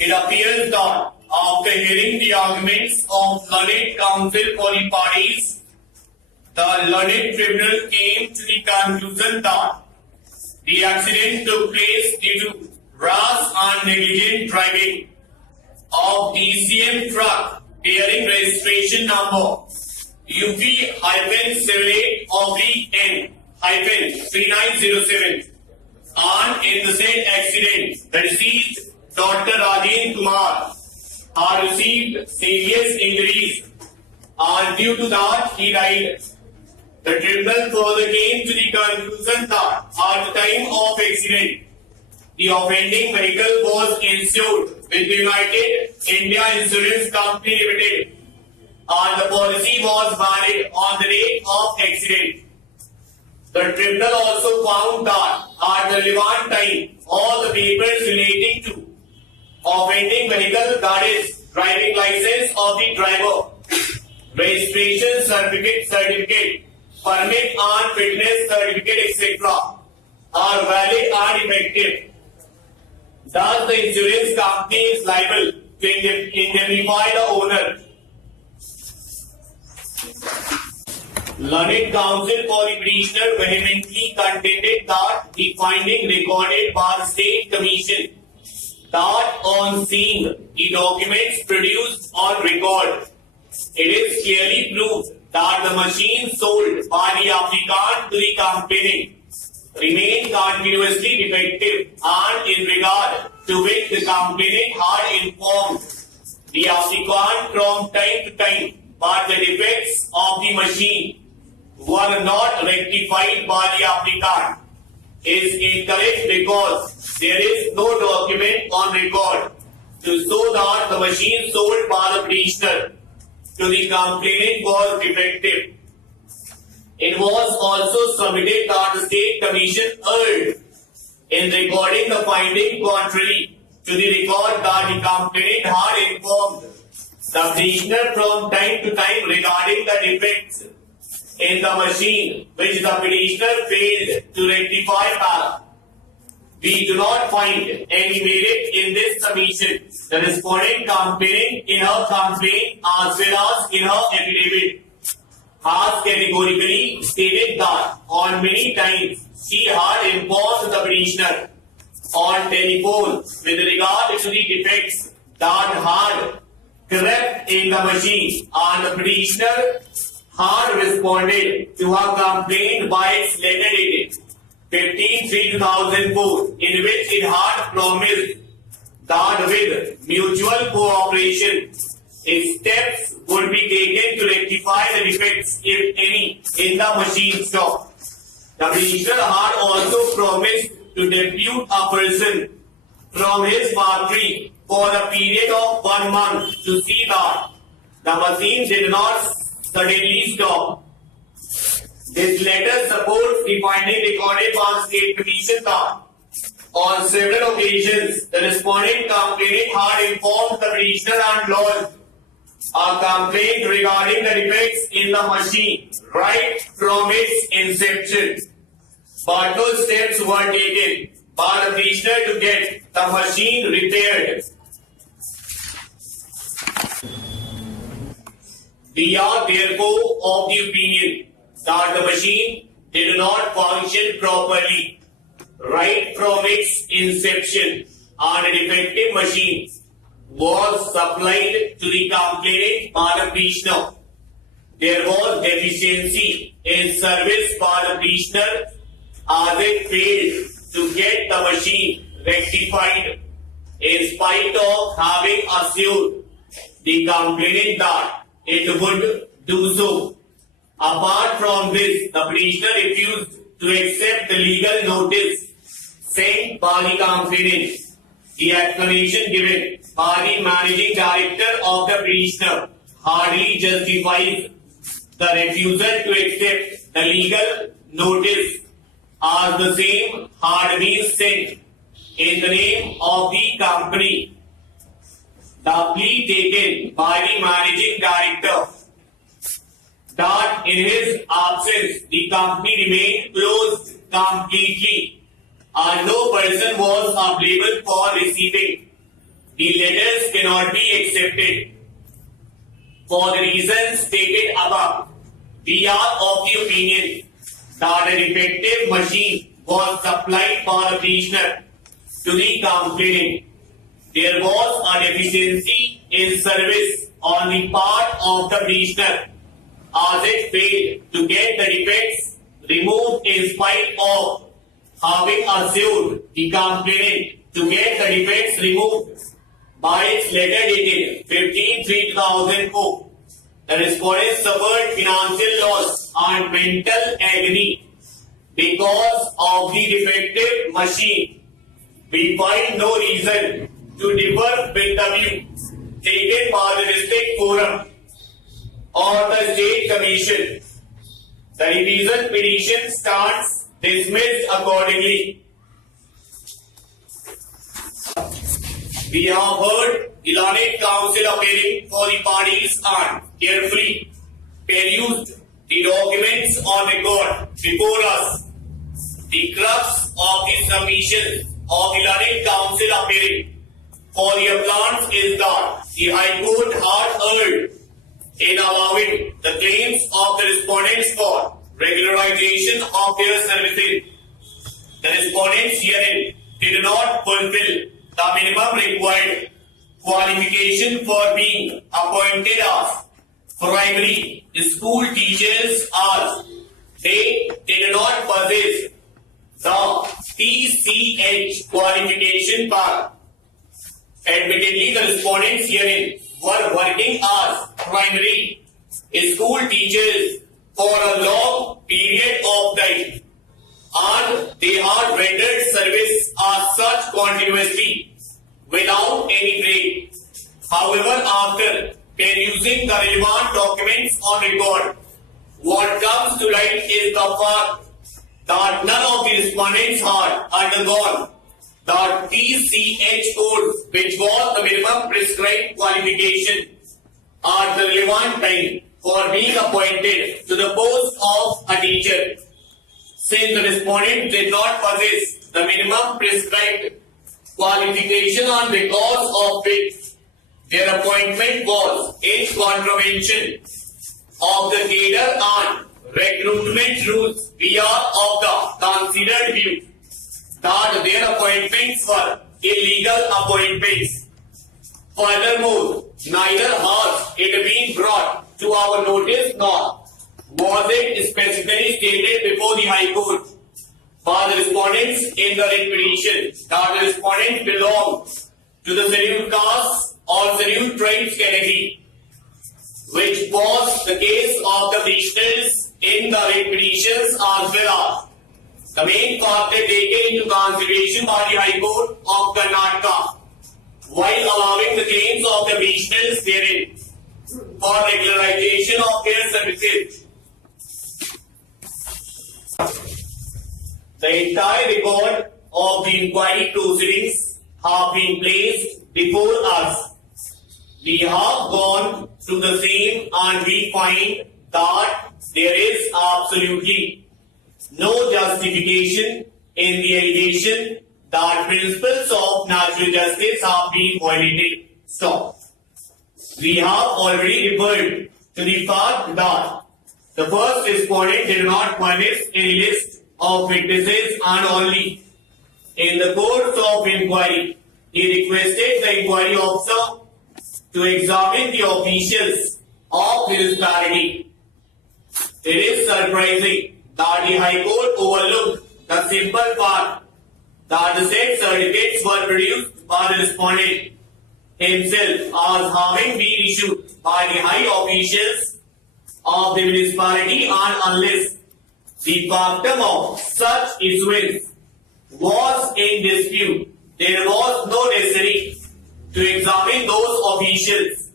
It appears that after hearing the arguments of learned counsel for the parties, the learned tribunal came to the conclusion that the accident took place due to rash and negligent driving of DCM truck bearing registration number UP-78/N-3907, and in the said accident, the deceased Dr. Rajen Kumar had received serious injuries, and due to that he died. The tribunal further came to the conclusion that at the time of accident, the offending vehicle was insured with the United India Insurance Company Limited, and the policy was valid on the date of accident. The tribunal also found that at the relevant time, all the papers relating to offending vehicle, that is, driving license of the driver, registration certificate, permit and fitness certificate, etc., are valid and effective. Thus, the insurance company is liable to indemnify the owner. Learned counsel for the petitioner vehemently contended that the finding recorded by the State Commission that on seeing the documents produced on record, it is clearly proved that the machine sold by the applicant to the complainant remained continuously defective, and in regard to which the complainant had informed the applicant from time to time, but the defects of the machine were not rectified by the applicant, is incorrect because there is no document on record to show that the machine sold by the petitioner to the complainant was defective. It was also submitted that the State Commission erred in recording the finding contrary to the record that the complainant had informed the petitioner from time to time regarding the defects in the machine which the petitioner failed to rectify back. We do not find any merit in this submission. The respondent complainant in her complaint as well as in her affidavit has categorically stated that on many times she had informed the petitioner on telephone with regard to the defects that had crept in the machine, and the petitioner had responded to her complaint by its letter dated 15/3/2004, in which it had promised that with mutual cooperation, steps would be taken to rectify the defects, if any, in the machine stock. The petitioner had also promised to depute a person from his factory for a period of 1 month to see that the machine did not suddenly stop. This letter supports the finding recorded by the State Commission that on several occasions the respondent complainant had informed the petitioner and lodged a complaint regarding the defects in the machine right from its inception. But no steps were taken by the petitioner to get the machine repaired. We are therefore of the opinion that the machine did not function properly right from its inception, and a defective machine was supplied to the complainant by the petitioner. There was deficiency in service by the petitioner as it failed to get the machine rectified in spite of having assured the complainant that it would do so. Apart from this, the petitioner refused to accept the legal notice sent by the complainant. The explanation given by the managing director of the petitioner hardly justifies the refusal to accept the legal notice, as the same had been sent in the name of the company. The plea taken by the managing director that in his absence the company remained closed completely and no person was available for receiving the letters cannot be accepted. For the reasons stated above, we are of the opinion that a defective machine was supplied by the prisoner to the complainant. There was a deficiency in service on the part of the prisoner as it failed to get the defects removed in spite of having assured the complainant to get the defects removed by its letter dated 15/3/2004. The respondent suffered financial loss and mental agony because of the defective machine. We find no reason to differ with the view taken by the district forum or the state commission. The revision petition stands dismissed accordingly. We have heard the learned counsel appearing for the parties and carefully perused the documents on record before us. The crux of the submission of the learned counsel appearing for the appellants is that the High Court had erred in allowing the claims of the respondents for regularization of their services. The respondents herein did not fulfill the minimum required qualification for being appointed as primary school teachers as they did not possess the TCH qualification path. Admittedly, the respondents herein were working as primary school teachers for a long period of time, and they had rendered service as such continuously without any break. However, after perusing the relevant documents on record, what comes to light is the fact that none of the respondents had undergone the TCH course, which was the minimum prescribed qualification at the relevant time for being appointed to the post of a teacher. Since the respondent did not possess the minimum prescribed qualification and because of which their appointment was in contravention of the cadre and recruitment rules, we are of the considered view that their appointments were illegal appointments. Furthermore, neither has it been brought to our notice nor was it specifically stated before the High Court by the respondents in the writ petition that the respondents belong to the scheduled caste or scheduled tribes category, which was the case of the petitioners in the writ petitions as well as the main factor taken into consideration by the High Court of Karnataka while allowing the claims of the petitioners therein for regularization of their services. The entire record of the inquiry proceedings have been placed before us. We have gone through the same and we find that there is absolutely no justification in the allegation that principles of natural justice have been violated. Stop. We have already referred to the fact that the first respondent did not furnish any list of witnesses and only in the course of inquiry he requested the inquiry officer to examine the officials of municipality. It is surprising that the High Court overlooked the simple fact that the said certificates were produced by the respondent himself as having been issued by the high officials of the municipality, and unless the factum of such issuance was in dispute, there was no necessity to examine those officials.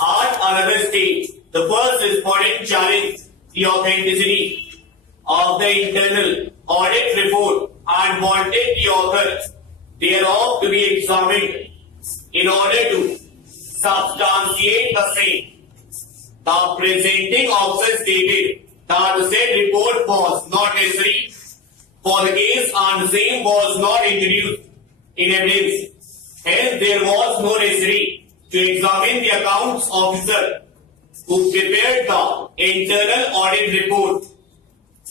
At another stage, the first respondent challenged the authenticity of the internal audit report and wanted the author thereof to be examined in order to substantiate the same. The presenting officer stated that the said report was not necessary for the case and the same was not introduced in evidence Hence, there was no necessity to examine the accounts officer who prepared the internal audit report.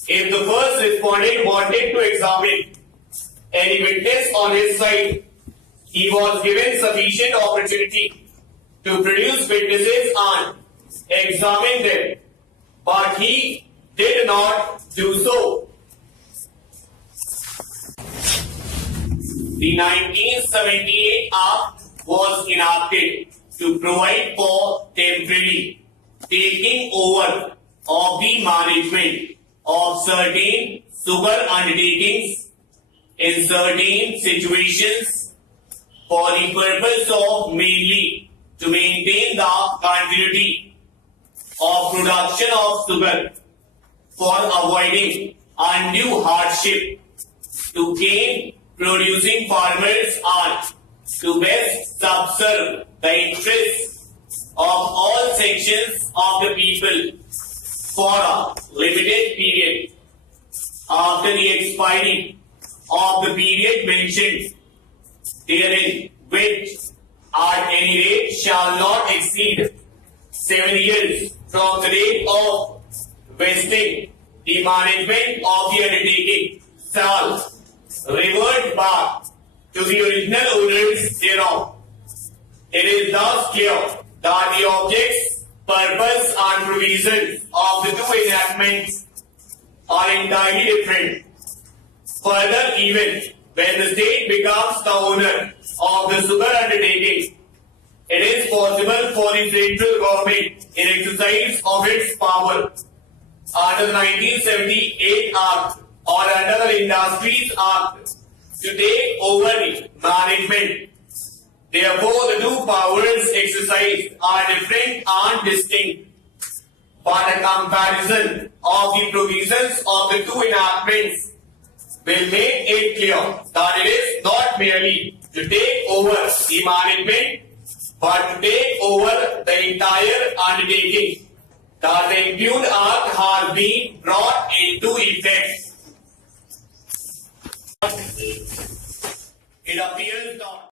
If the first respondent wanted to examine any witness on his side, he was given sufficient opportunity to produce witnesses and examine them, but he did not do so. The 1978 Act was enacted to provide for temporary taking over of the management of certain sugar undertakings in certain situations for the purpose of mainly to maintain the continuity of production of sugar, for avoiding undue hardship to cane producing farmers and to best subserve the interests of all sections of the people for a limited period. After the expiry of the period mentioned therein, which at any rate shall not exceed 7 years from the date of vesting, the management of the undertaking shall revert back to the original owners thereof. It is thus clear that the objects, purpose and provisions of the two enactments are entirely different. Further, even when the state becomes the owner of the sugar undertaking, it is possible for the central government in exercise of its power under the 1978 Act or under the Industries Act to take over the management. Therefore, the two powers exercised are different and distinct. But a comparison of the provisions of the two enactments will make it clear that it is not merely to take over the management, but to take over the entire undertaking that the impugned act has been brought into effect. It appears that